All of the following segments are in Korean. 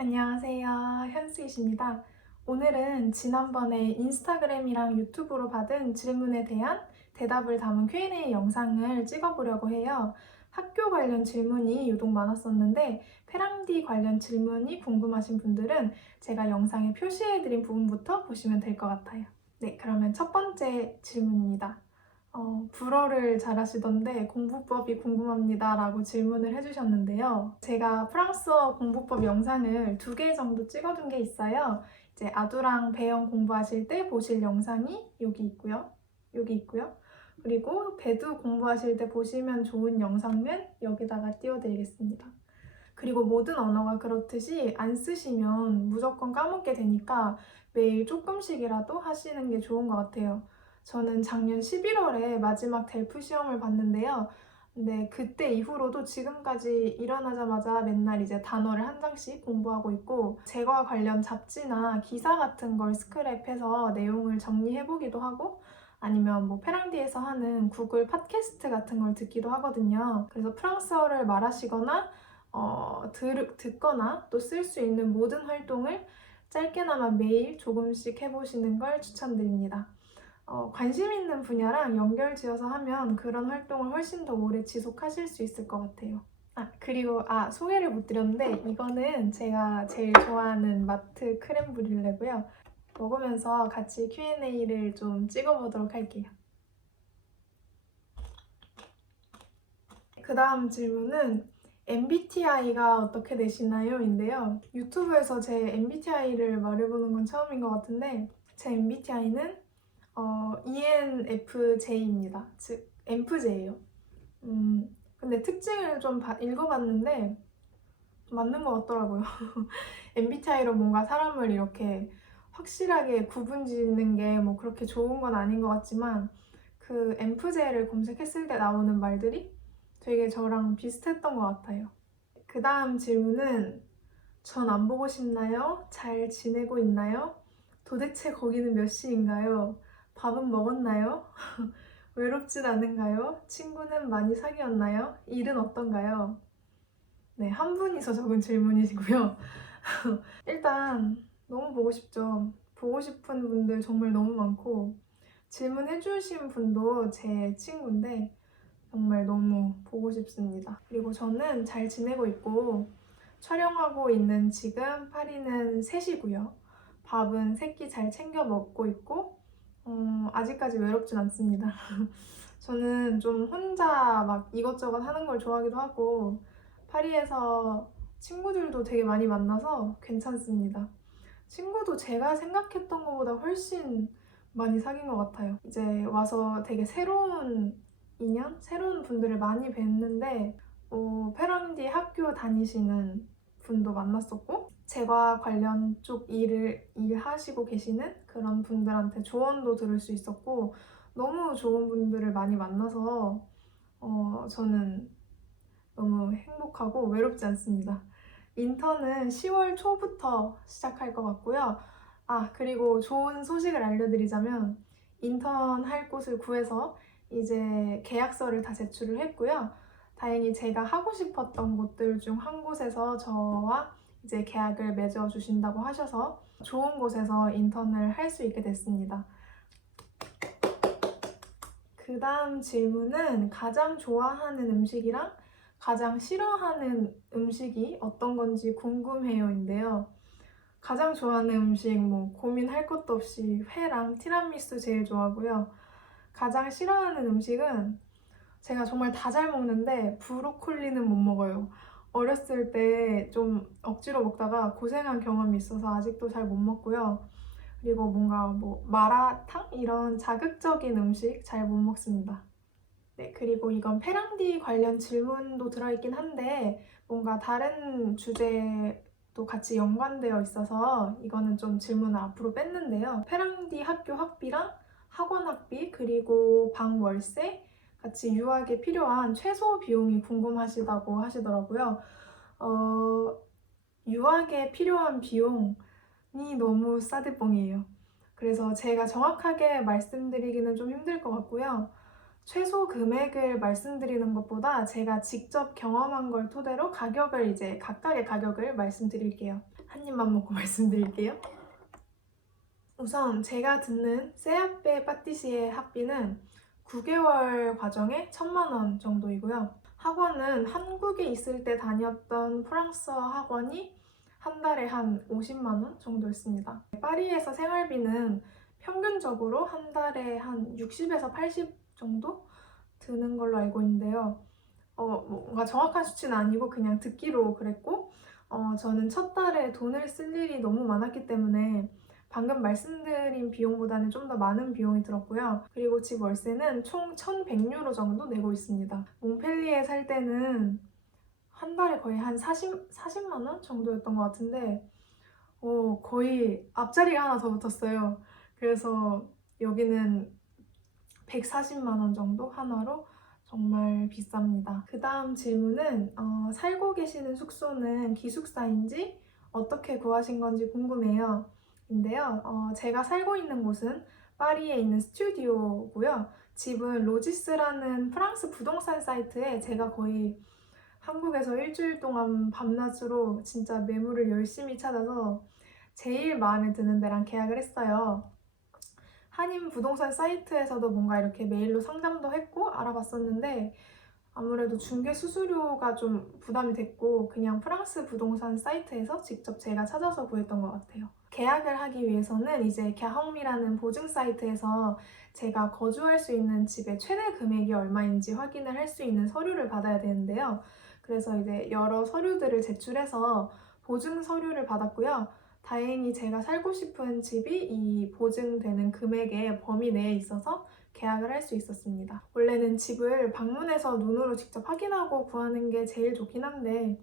안녕하세요. 현수이십니다. 오늘은 지난번에 인스타그램이랑 유튜브로 받은 질문에 대한 대답을 담은 Q&A 영상을 찍어보려고 해요. 학교 관련 질문이 유독 많았었는데 페랑디 관련 질문이 궁금하신 분들은 제가 영상에 표시해드린 부분부터 보시면 될 것 같아요. 네, 그러면 첫 번째 질문입니다. 불어를 잘하시던데 공부법이 궁금합니다 라고 질문을 해주셨는데요. 제가 프랑스어 공부법 영상을 2개 정도 찍어둔 게 있어요. 이제 아두랑 배영 공부하실 때 보실 영상이 여기 있고요. 여기 있고요. 그리고 배두 공부하실 때 보시면 좋은 영상은 여기다가 띄워드리겠습니다. 그리고 모든 언어가 그렇듯이 안 쓰시면 무조건 까먹게 되니까 매일 조금씩이라도 하시는 게 좋은 것 같아요. 저는 작년 11월에 마지막 델프 시험을 봤는데요. 근데 그때 이후로도 지금까지 일어나자마자 맨날 이제 단어를 한 장씩 공부하고 있고 제과 관련 잡지나 기사 같은 걸 스크랩해서 내용을 정리해보기도 하고 아니면 뭐 페랑디에서 하는 구글 팟캐스트 같은 걸 듣기도 하거든요. 그래서 프랑스어를 말하시거나 듣거나 또 쓸 수 있는 모든 활동을 짧게나마 매일 조금씩 해보시는 걸 추천드립니다. 관심 있는 분야랑 연결지어서 하면 그런 활동을 훨씬 더 오래 지속하실 수 있을 것 같아요. 그리고 소개를 못 드렸는데 이거는 제가 제일 좋아하는 마트 크렘 브릴레고요. 먹으면서 같이 Q&A를 좀 찍어보도록 할게요. 그 다음 질문은 MBTI가 어떻게 되시나요? 인데요. 유튜브에서 제 MBTI를 말해보는 건 처음인 것 같은데 제 MBTI는 ENFJ입니다. 즉, MFJ예요. 근데 특징을 좀 읽어봤는데 맞는 것 같더라고요. MBTI로 뭔가 사람을 이렇게 확실하게 구분 짓는 게 뭐 그렇게 좋은 건 아닌 것 같지만 그 MFJ를 검색했을 때 나오는 말들이 되게 저랑 비슷했던 것 같아요. 그 다음 질문은 전 안 보고 싶나요? 잘 지내고 있나요? 도대체 거기는 몇 시인가요? 밥은 먹었나요? 외롭진 않은가요? 친구는 많이 사귀었나요? 일은 어떤가요? 네, 한 분이서 적은 질문이시고요. 일단 너무 보고 싶죠. 보고 싶은 분들 정말 너무 많고 질문해주신 분도 제 친구인데 정말 너무 보고 싶습니다. 그리고 저는 잘 지내고 있고 촬영하고 있는 지금 파리는 3시고요. 밥은 3끼 잘 챙겨 먹고 있고 아직까지 외롭진 않습니다. 저는 좀 혼자 막 이것저것 하는 걸 좋아하기도 하고 파리에서 친구들도 되게 많이 만나서 괜찮습니다. 친구도 제가 생각했던 것보다 훨씬 많이 사귄 것 같아요. 이제 와서 되게 새로운 인연? 새로운 분들을 많이 뵀는데 페랑디 학교 다니시는 분도 만났었고 제과 관련 쪽 일하시고 계시는 그런 분들한테 조언도 들을 수 있었고 너무 좋은 분들을 많이 만나서 저는 너무 행복하고 외롭지 않습니다. 인턴은 10월 초부터 시작할 것 같고요. 그리고 좋은 소식을 알려드리자면 인턴 할 곳을 구해서 이제 계약서를 다 제출을 했고요. 다행히 제가 하고 싶었던 곳들 중 한 곳에서 저와 이제 계약을 맺어 주신다고 하셔서 좋은 곳에서 인턴을 할 수 있게 됐습니다. 그 다음 질문은 가장 좋아하는 음식이랑 가장 싫어하는 음식이 어떤 건지 궁금해요인데요. 가장 좋아하는 음식 뭐 고민할 것도 없이 회랑 티라미수 제일 좋아하고요. 가장 싫어하는 음식은 제가 정말 다 잘 먹는데 브로콜리는 못 먹어요. 어렸을 때 좀 억지로 먹다가 고생한 경험이 있어서 아직도 잘 못 먹고요. 그리고 뭔가 뭐 마라탕 이런 자극적인 음식 잘 못 먹습니다. 네, 그리고 이건 페랑디 관련 질문도 들어있긴 한데 뭔가 다른 주제도 같이 연관되어 있어서 이거는 좀 질문을 앞으로 뺐는데요. 페랑디 학교 학비랑 학원 학비 그리고 방 월세 같이 유학에 필요한 최소 비용이 궁금하시다고 하시더라고요. 유학에 필요한 비용이 너무 싸대뻥이에요. 그래서 제가 정확하게 말씀드리기는 좀 힘들 것 같고요. 최소 금액을 말씀드리는 것보다 제가 직접 경험한 걸 토대로 가격을 이제 각각의 가격을 말씀드릴게요. 한 한 입만 먹고 말씀드릴게요. 우선 제가 듣는 세아페 파티시에 학비는 9개월 과정에 1,000만 원 정도이고요. 학원은 한국에 있을 때 다녔던 프랑스어 학원이 한 달에 한 50만 원 정도였습니다. 파리에서 생활비는 평균적으로 한 달에 한 60에서 80 정도 드는 걸로 알고 있는데요. 뭔가 정확한 수치는 아니고 그냥 듣기로 그랬고, 저는 첫 달에 돈을 쓸 일이 너무 많았기 때문에 방금 말씀드린 비용보다는 좀 더 많은 비용이 들었고요. 그리고 집 월세는 총 1,100유로 정도 내고 있습니다. 몽펠리에 살 때는 한 달에 거의 한 40만 원 정도였던 것 같은데 거의 앞자리가 하나 더 붙었어요. 그래서 여기는 140만 원 정도 하나로 정말 비쌉니다. 그 다음 질문은 살고 계시는 숙소는 기숙사인지 어떻게 구하신 건지 궁금해요. 인데요. 제가 살고 있는 곳은 파리에 있는 스튜디오고요. 집은 로지스라는 프랑스 부동산 사이트에 제가 거의 한국에서 일주일 동안 밤낮으로 진짜 매물을 열심히 찾아서 제일 마음에 드는 데랑 계약을 했어요. 한인 부동산 사이트에서도 뭔가 이렇게 메일로 상담도 했고 알아봤었는데 아무래도 중개 수수료가 좀 부담이 됐고 그냥 프랑스 부동산 사이트에서 직접 제가 찾아서 구했던 것 같아요. 계약을 하기 위해서는 이제 갸헝미라는 보증 사이트에서 제가 거주할 수 있는 집의 최대 금액이 얼마인지 확인을 할 수 있는 서류를 받아야 되는데요. 그래서 이제 여러 서류들을 제출해서 보증 서류를 받았고요. 다행히 제가 살고 싶은 집이 이 보증되는 금액의 범위 내에 있어서 계약을 할 수 있었습니다. 원래는 집을 방문해서 눈으로 직접 확인하고 구하는 게 제일 좋긴 한데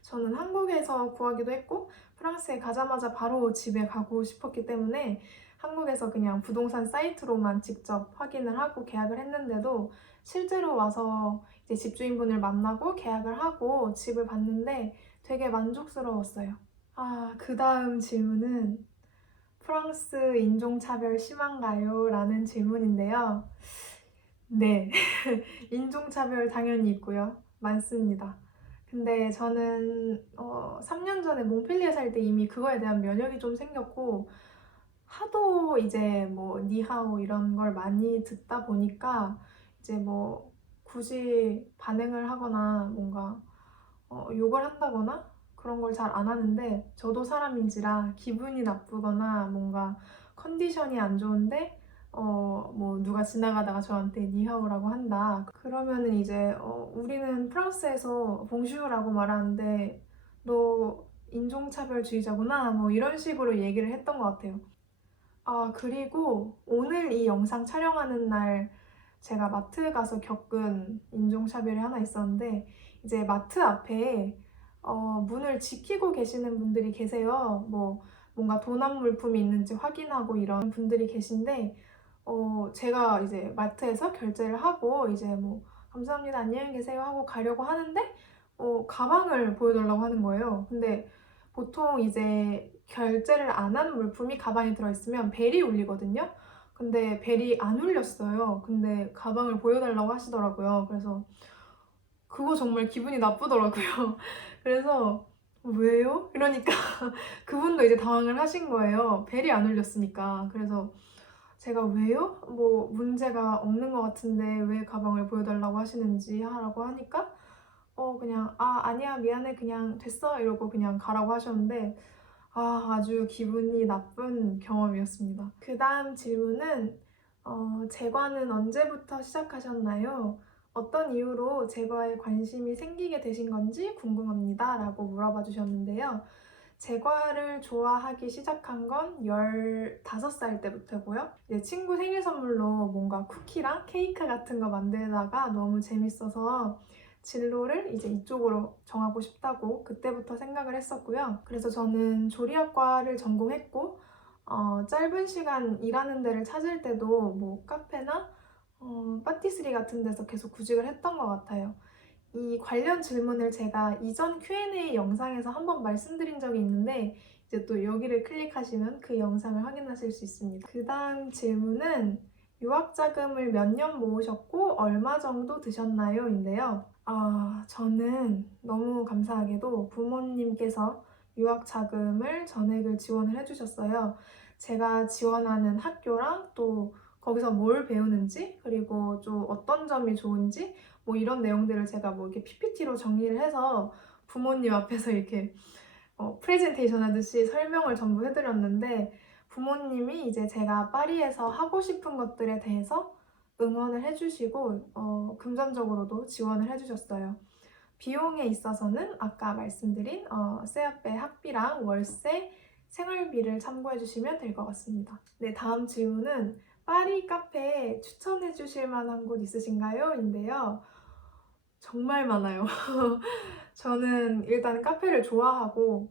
저는 한국에서 구하기도 했고 프랑스에 가자마자 바로 집에 가고 싶었기 때문에 한국에서 그냥 부동산 사이트로만 직접 확인을 하고 계약을 했는데도 실제로 와서 이제 집주인분을 만나고 계약을 하고 집을 봤는데 되게 만족스러웠어요. 그 다음 질문은 프랑스 인종차별 심한가요? 라는 질문인데요. 네, 인종차별 당연히 있고요. 많습니다. 근데 저는 3년 전에 몽펠리에 살 때 이미 그거에 대한 면역이 좀 생겼고 하도 이제 뭐 니하오 이런 걸 많이 듣다 보니까 이제 뭐 굳이 반응을 하거나 뭔가 욕을 한다거나 그런 걸 잘 안 하는데 저도 사람인지라 기분이 나쁘거나 뭔가 컨디션이 안 좋은데 뭐 누가 지나가다가 저한테 니하오라고 한다. 그러면은 이제 우리는 프랑스에서 봉슈라고 말하는데 너 인종차별주의자구나 뭐 이런 식으로 얘기를 했던 것 같아요. 그리고 오늘 이 영상 촬영하는 날 제가 마트 가서 겪은 인종차별이 하나 있었는데 이제 마트 앞에 문을 지키고 계시는 분들이 계세요. 뭐 뭔가 도난 물품이 있는지 확인하고 이런 분들이 계신데 제가 이제 마트에서 결제를 하고 이제 뭐 감사합니다 안녕히 계세요 하고 가려고 하는데 가방을 보여달라고 하는 거예요. 근데 보통 이제 결제를 안 한 물품이 가방에 들어있으면 벨이 울리거든요. 근데 벨이 안 울렸어요. 근데 가방을 보여달라고 하시더라고요. 그래서 그거 정말 기분이 나쁘더라고요. 그래서 왜요? 이러니까 그분도 이제 당황을 하신 거예요. 벨이 안 울렸으니까. 그래서 제가 왜요? 뭐 문제가 없는 것 같은데 왜 가방을 보여달라고 하시는지 하라고 하니까 그냥 아니야 미안해 그냥 됐어 이러고 그냥 가라고 하셨는데 아주 기분이 나쁜 경험이었습니다. 그 다음 질문은 제과는 언제부터 시작하셨나요? 어떤 이유로 제과에 관심이 생기게 되신 건지 궁금합니다. 라고 물어봐 주셨는데요. 제과를 좋아하기 시작한 건 15살 때부터고요. 이제 친구 생일 선물로 뭔가 쿠키랑 케이크 같은 거 만들다가 너무 재밌어서 진로를 이제 이쪽으로 정하고 싶다고 그때부터 생각을 했었고요. 그래서 저는 조리학과를 전공했고 짧은 시간 일하는 데를 찾을 때도 뭐 카페나 파티스리 같은 데서 계속 구직을 했던 것 같아요. 이 관련 질문을 제가 이전 Q&A 영상에서 한번 말씀드린 적이 있는데 이제 또 여기를 클릭하시면 그 영상을 확인하실 수 있습니다. 그 다음 질문은 유학자금을 몇 년 모으셨고 얼마 정도 드셨나요? 인데요. 저는 너무 감사하게도 부모님께서 유학 자금을 전액을 지원을 해주셨어요. 제가 지원하는 학교랑 또 거기서 뭘 배우는지, 그리고 좀 어떤 점이 좋은지, 뭐 이런 내용들을 제가 뭐 이렇게 PPT로 정리를 해서 부모님 앞에서 이렇게 프레젠테이션 하듯이 설명을 전부 해드렸는데, 부모님이 이제 제가 파리에서 하고 싶은 것들에 대해서 응원을 해주시고 금전적으로도 지원을 해주셨어요. 비용에 있어서는 아까 말씀드린 세아페 학비랑 월세, 생활비를 참고해 주시면 될 것 같습니다. 네, 다음 질문은 파리 카페에 추천해 주실 만한 곳 있으신가요? 인데요. 정말 많아요. 저는 일단 카페를 좋아하고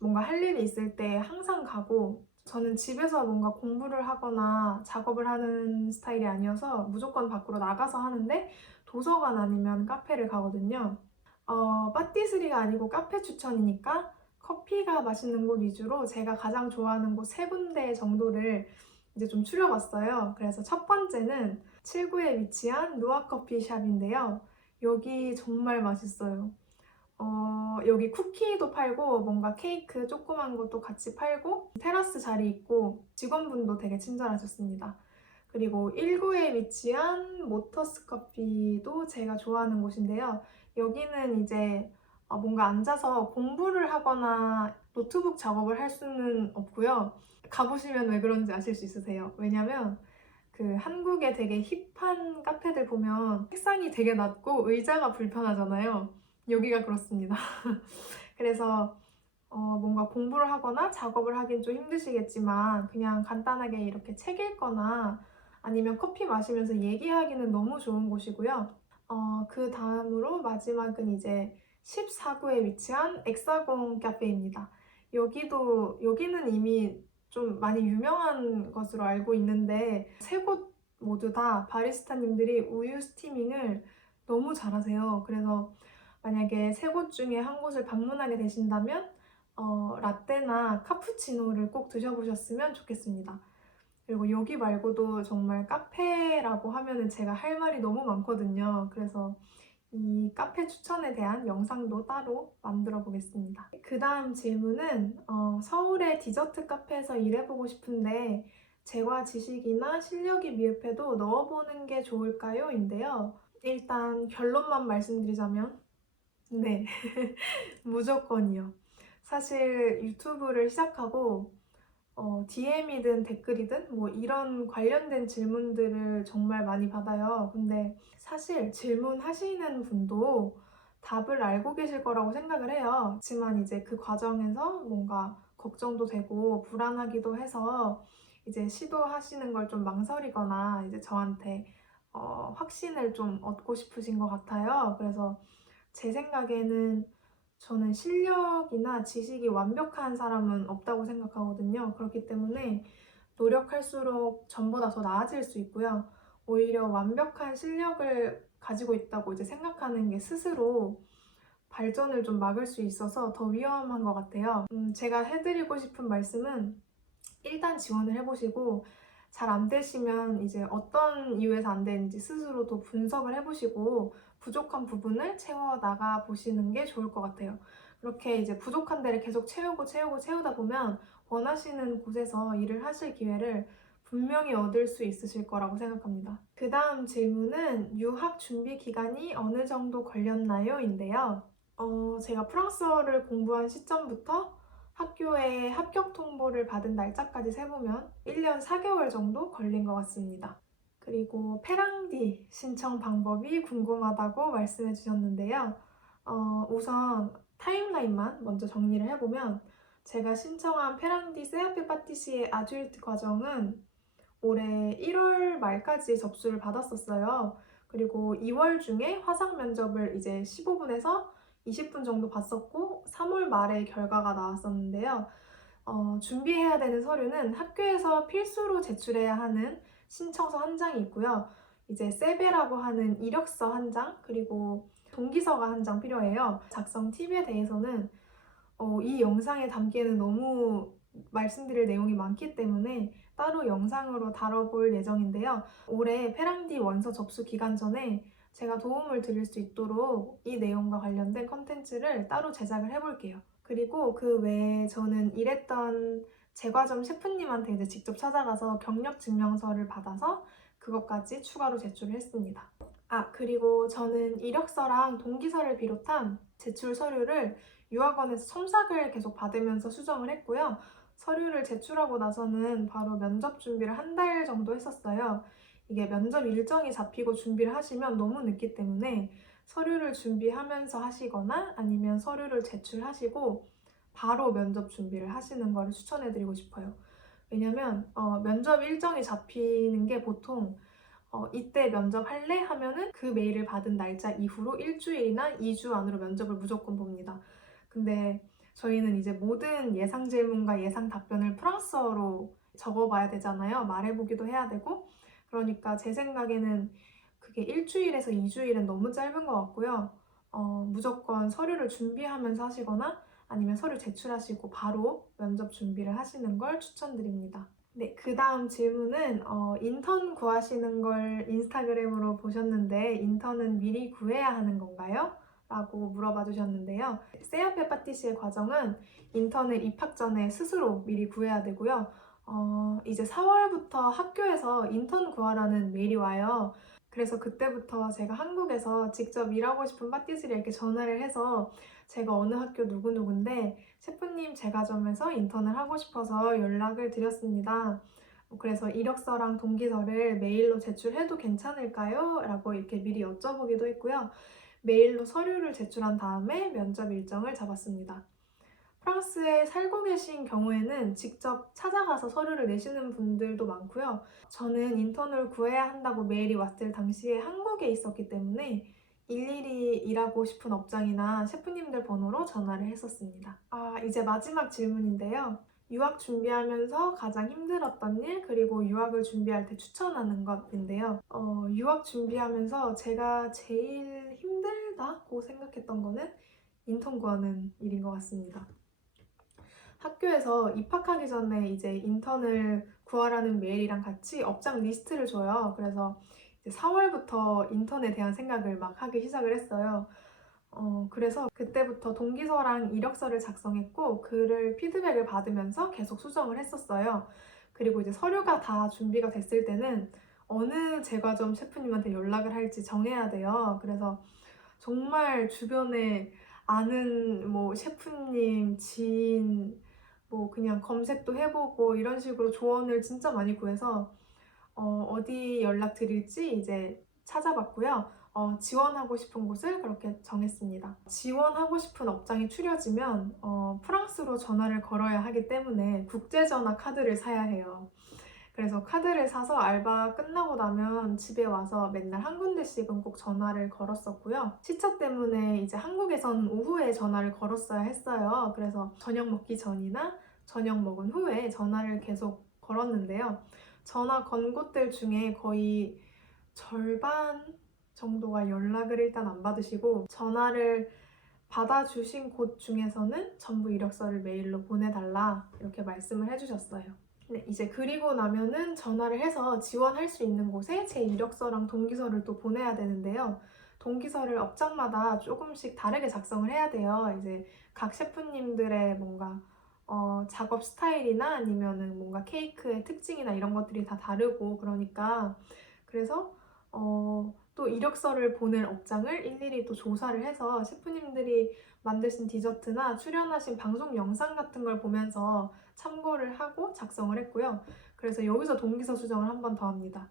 뭔가 할 일이 있을 때 항상 가고, 저는 집에서 뭔가 공부를 하거나 작업을 하는 스타일이 아니어서 무조건 밖으로 나가서 하는데, 도서관 아니면 카페를 가거든요. 파티스리가 아니고 카페 추천이니까 커피가 맛있는 곳 위주로 제가 가장 좋아하는 곳 세 군데 정도를 이제 좀 추려봤어요. 그래서 첫 번째는 7구에 위치한 누아 커피샵인데요. 여기 정말 맛있어요. 여기 쿠키도 팔고 뭔가 케이크 조그만 것도 같이 팔고 테라스 자리 있고 직원분도 되게 친절하셨습니다. 그리고 1구에 위치한 모터스 커피도 제가 좋아하는 곳인데요. 여기는 이제 뭔가 앉아서 공부를 하거나 노트북 작업을 할 수는 없고요. 가보시면 왜 그런지 아실 수 있으세요. 왜냐면 그 한국의 되게 힙한 카페들 보면 책상이 되게 낮고 의자가 불편하잖아요. 여기가 그렇습니다. 그래서 뭔가 공부를 하거나 작업을 하긴 좀 힘드시겠지만 그냥 간단하게 이렇게 책 읽거나 아니면 커피 마시면서 얘기하기는 너무 좋은 곳이고요. 그 다음으로 마지막은 이제 14구에 위치한 엑사공 카페입니다. 여기는 이미 좀 많이 유명한 것으로 알고 있는데 세 곳 모두 다 바리스타님들이 우유 스티밍을 너무 잘하세요. 그래서 만약에 세 곳 중에 한 곳을 방문하게 되신다면 라떼나 카푸치노를 꼭 드셔보셨으면 좋겠습니다. 그리고 여기 말고도 정말 카페라고 하면은 제가 할 말이 너무 많거든요. 그래서 이 카페 추천에 대한 영상도 따로 만들어 보겠습니다. 그 다음 질문은 서울의 디저트 카페에서 일해보고 싶은데 재과 지식이나 실력이 미흡해도 넣어보는 게 좋을까요? 인데요. 일단 결론만 말씀드리자면 네, 무조건이요. 사실 유튜브를 시작하고 DM이든 댓글이든 뭐 이런 관련된 질문들을 정말 많이 받아요. 근데 사실 질문하시는 분도 답을 알고 계실 거라고 생각을 해요. 하지만 이제 그 과정에서 뭔가 걱정도 되고 불안하기도 해서 이제 시도하시는 걸 좀 망설이거나 이제 저한테 확신을 좀 얻고 싶으신 것 같아요. 그래서 제 생각에는 저는 실력이나 지식이 완벽한 사람은 없다고 생각하거든요. 그렇기 때문에 노력할수록 전보다 더 나아질 수 있고요. 오히려 완벽한 실력을 가지고 있다고 이제 생각하는 게 스스로 발전을 좀 막을 수 있어서 더 위험한 것 같아요. 제가 해드리고 싶은 말씀은 일단 지원을 해보시고 잘 안 되시면 이제 어떤 이유에서 안 되는지 스스로 더 분석을 해보시고 부족한 부분을 채워 나가 보시는 게 좋을 것 같아요. 그렇게 이제 부족한 데를 계속 채우다 보면 원하시는 곳에서 일을 하실 기회를 분명히 얻을 수 있으실 거라고 생각합니다. 그 다음 질문은 유학 준비 기간이 어느 정도 걸렸나요? 인데요. 제가 프랑스어를 공부한 시점부터 학교에 합격 통보를 받은 날짜까지 세보면 1년 4개월 정도 걸린 것 같습니다. 그리고 페랑디 신청 방법이 궁금하다고 말씀해 주셨는데요. 우선 타임라인만 먼저 정리를 해보면 제가 신청한 페랑디 세아페 파티시에 아주일트 과정은 올해 1월 말까지 접수를 받았었어요. 그리고 2월 중에 화상 면접을 이제 15분에서 20분 정도 봤었고 3월 말에 결과가 나왔었는데요. 준비해야 되는 서류는 학교에서 필수로 제출해야 하는 신청서 한 장이 있고요. 이제 세베라고 하는 이력서 한 장, 그리고 동기서가 한 장 필요해요. 작성 팁에 대해서는 이 영상에 담기에는 너무 말씀드릴 내용이 많기 때문에 따로 영상으로 다뤄볼 예정인데요. 올해 페랑디 원서 접수 기간 전에 제가 도움을 드릴 수 있도록 이 내용과 관련된 컨텐츠를 따로 제작을 해볼게요. 그리고 그 외에 저는 일했던 제과점 셰프님한테 이제 직접 찾아가서 경력 증명서를 받아서 그것까지 추가로 제출을 했습니다. 그리고 저는 이력서랑 동기서를 비롯한 제출 서류를 유학원에서 첨삭을 계속 받으면서 수정을 했고요. 서류를 제출하고 나서는 바로 면접 준비를 한 달 정도 했었어요. 이게 면접 일정이 잡히고 준비를 하시면 너무 늦기 때문에 서류를 준비하면서 하시거나 아니면 서류를 제출하시고 바로 면접 준비를 하시는 거를 추천해드리고 싶어요. 왜냐면 면접 일정이 잡히는 게 보통 이때 면접할래? 하면은 그 메일을 받은 날짜 이후로 일주일이나 2주 안으로 면접을 무조건 봅니다. 근데 저희는 이제 모든 예상 질문과 예상 답변을 프랑스어로 적어봐야 되잖아요. 말해보기도 해야 되고. 그러니까 제 생각에는 그게 일주일에서 2주일은 너무 짧은 것 같고요. 무조건 서류를 준비하면서 하시거나 아니면 서류 제출하시고 바로 면접 준비를 하시는 걸 추천드립니다. 네, 그 다음 질문은 인턴 구하시는 걸 인스타그램으로 보셨는데 인턴은 미리 구해야 하는 건가요? 라고 물어봐 주셨는데요. 세아페 파티시의 과정은 인턴을 입학 전에 스스로 미리 구해야 되고요. 이제 4월부터 학교에서 인턴 구하라는 메일이 와요. 그래서 그때부터 제가 한국에서 직접 일하고 싶은 파티시리에게 전화를 해서 제가 어느 학교 누구누군데 셰프님 제과점에서 인턴을 하고 싶어서 연락을 드렸습니다. 그래서 이력서랑 동기서를 메일로 제출해도 괜찮을까요? 라고 이렇게 미리 여쭤보기도 했고요. 메일로 서류를 제출한 다음에 면접 일정을 잡았습니다. 프랑스에 살고 계신 경우에는 직접 찾아가서 서류를 내시는 분들도 많고요. 저는 인턴을 구해야 한다고 메일이 왔을 당시에 한국에 있었기 때문에 일일이 일하고 싶은 업장이나 셰프님들 번호로 전화를 했었습니다. 이제 마지막 질문인데요. 유학 준비하면서 가장 힘들었던 일, 그리고 유학을 준비할 때 추천하는 것인데요. 유학 준비하면서 제가 제일 힘들다고 생각했던 거는 인턴 구하는 일인 것 같습니다. 학교에서 입학하기 전에 이제 인턴을 구하라는 메일이랑 같이 업장 리스트를 줘요. 그래서 이제 4월부터 인턴에 대한 생각을 막 하기 시작을 했어요. 그래서 그때부터 동기서랑 이력서를 작성했고 그를 피드백을 받으면서 계속 수정을 했었어요. 그리고 이제 서류가 다 준비가 됐을 때는 어느 제과점 셰프님한테 연락을 할지 정해야 돼요. 그래서 정말 주변에 아는 뭐 셰프님, 지인, 뭐 그냥 검색도 해보고 이런 식으로 조언을 진짜 많이 구해서 어디 연락드릴지 이제 찾아봤고요. 지원하고 싶은 곳을 그렇게 정했습니다. 지원하고 싶은 업장이 추려지면 프랑스로 전화를 걸어야 하기 때문에 국제전화 카드를 사야 해요. 그래서 카드를 사서 알바 끝나고 나면 집에 와서 맨날 한 군데씩은 꼭 전화를 걸었었고요. 시차 때문에 이제 한국에서는 오후에 전화를 걸었어야 했어요. 그래서 저녁 먹기 전이나 저녁 먹은 후에 전화를 계속 걸었는데요. 전화 건 곳들 중에 거의 절반 정도가 연락을 일단 안 받으시고 전화를 받아주신 곳 중에서는 전부 이력서를 메일로 보내달라 이렇게 말씀을 해주셨어요. 네, 이제 그리고 나면은 전화를 해서 지원할 수 있는 곳에 제 이력서랑 동기서를 또 보내야 되는데요. 동기서를 업장마다 조금씩 다르게 작성을 해야 돼요. 이제 각 셰프님들의 뭔가 작업 스타일이나 아니면은 뭔가 케이크의 특징이나 이런 것들이 다 다르고 그러니까 그래서 또 이력서를 보낼 업장을 일일이 또 조사를 해서 셰프님들이 만드신 디저트나 출연하신 방송 영상 같은 걸 보면서 참고를 하고 작성을 했고요. 그래서 여기서 동기서 수정을 한 번 더 합니다.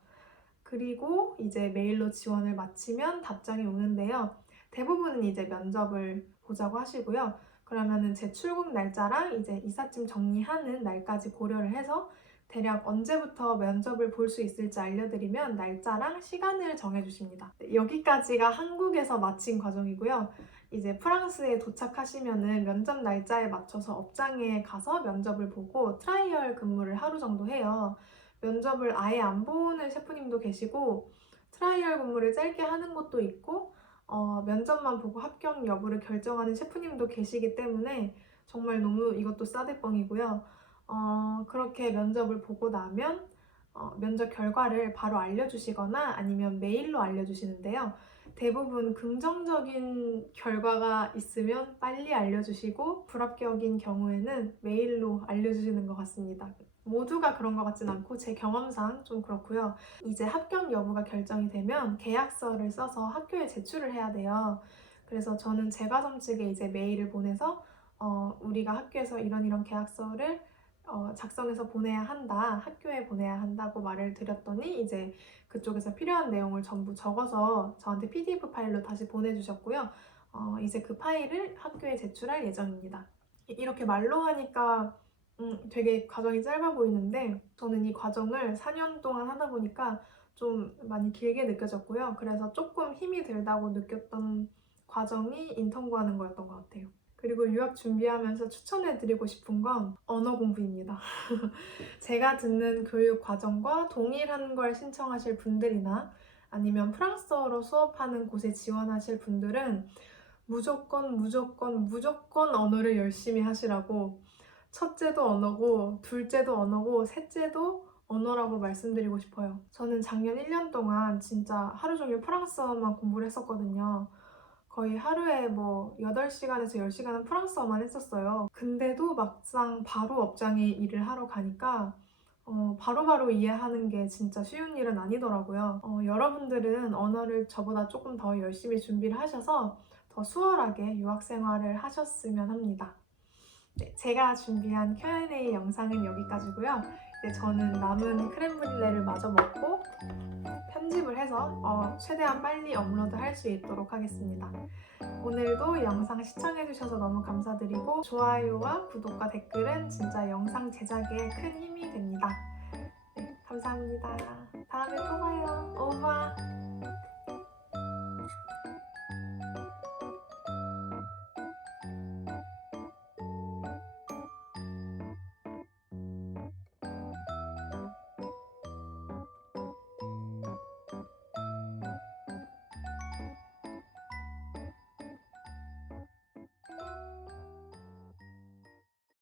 그리고 이제 메일로 지원을 마치면 답장이 오는데요. 대부분은 이제 면접을 보자고 하시고요. 그러면은 제 출국 날짜랑 이제 이삿짐 정리하는 날까지 고려를 해서 대략 언제부터 면접을 볼 수 있을지 알려드리면 날짜랑 시간을 정해주십니다. 여기까지가 한국에서 마친 과정이고요. 이제 프랑스에 도착하시면은 면접 날짜에 맞춰서 업장에 가서 면접을 보고 트라이얼 근무를 하루 정도 해요. 면접을 아예 안 보는 셰프님도 계시고 트라이얼 근무를 짧게 하는 곳도 있고 면접만 보고 합격 여부를 결정하는 셰프님도 계시기 때문에 정말 너무 이것도 싸대뻥이고요. 그렇게 면접을 보고 나면 면접 결과를 바로 알려주시거나 아니면 메일로 알려주시는데요. 대부분 긍정적인 결과가 있으면 빨리 알려주시고 불합격인 경우에는 메일로 알려주시는 것 같습니다. 모두가 그런 것 같진 않고 제 경험상 좀 그렇고요. 이제 합격 여부가 결정이 되면 계약서를 써서 학교에 제출을 해야 돼요. 그래서 저는 제 과점 측에 이제 메일을 보내서 우리가 학교에서 이런 계약서를 작성해서 보내야 한다, 학교에 보내야 한다고 말을 드렸더니 이제 그쪽에서 필요한 내용을 전부 적어서 저한테 PDF 파일로 다시 보내주셨고요. 이제 그 파일을 학교에 제출할 예정입니다. 이렇게 말로 하니까 되게 과정이 짧아 보이는데 저는 이 과정을 4년 동안 하다 보니까 좀 많이 길게 느껴졌고요. 그래서 조금 힘이 들다고 느꼈던 과정이 인턴 구하는 거였던 것 같아요. 그리고 유학 준비하면서 추천해드리고 싶은 건 언어 공부입니다. 제가 듣는 교육 과정과 동일한 걸 신청하실 분들이나 아니면 프랑스어로 수업하는 곳에 지원하실 분들은 무조건 언어를 열심히 하시라고, 첫째도 언어고 둘째도 언어고 셋째도 언어라고 말씀드리고 싶어요. 저는 작년 1년 동안 진짜 하루 종일 프랑스어만 공부를 했었거든요. 거의 하루에 뭐 8시간에서 10시간은 프랑스어만 했었어요. 근데도 막상 바로 업장에 일을 하러 가니까 바로바로 이해하는 게 진짜 쉬운 일은 아니더라고요. 여러분들은 언어를 저보다 조금 더 열심히 준비를 하셔서 더 수월하게 유학 생활을 하셨으면 합니다. 네, 제가 준비한 Q&A 영상은 여기까지고요. 이제 저는 남은 크렘브릴레를 마저 먹고 편집을 해서 최대한 빨리 업로드 할 수 있도록 하겠습니다. 오늘도 영상 시청해주셔서 너무 감사드리고 좋아요와 구독과 댓글은 진짜 영상 제작에 큰 힘이 됩니다. 네, 감사합니다. 다음에 또 봐요. 오바!